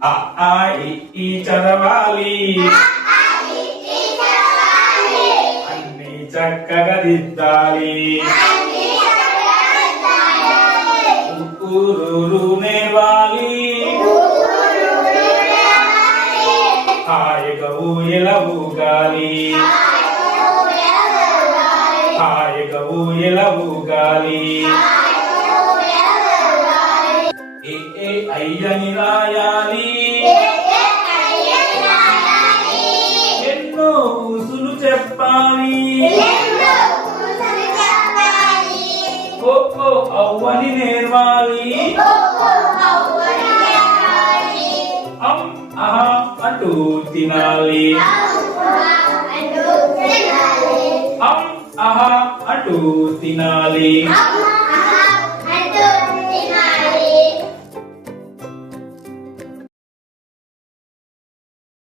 అ ఆ ఇ ఈ చదవాలి, అన్ని చక్కగా దిద్దాలి. ఊరూరు నేర్వాలి, హాయిగా ఊయల ఊగాలి, హాయిగా ఊయల ఊగాలి. ఏ ఏ అయ్యని రాయాలి, ఎన్నో ఊసులు చెప్పాలి. ఓ ఓ అవ్వని నేర్వాలి, అం అహ అంటూ తినాలి, అం అహ అంటూ తినాలి.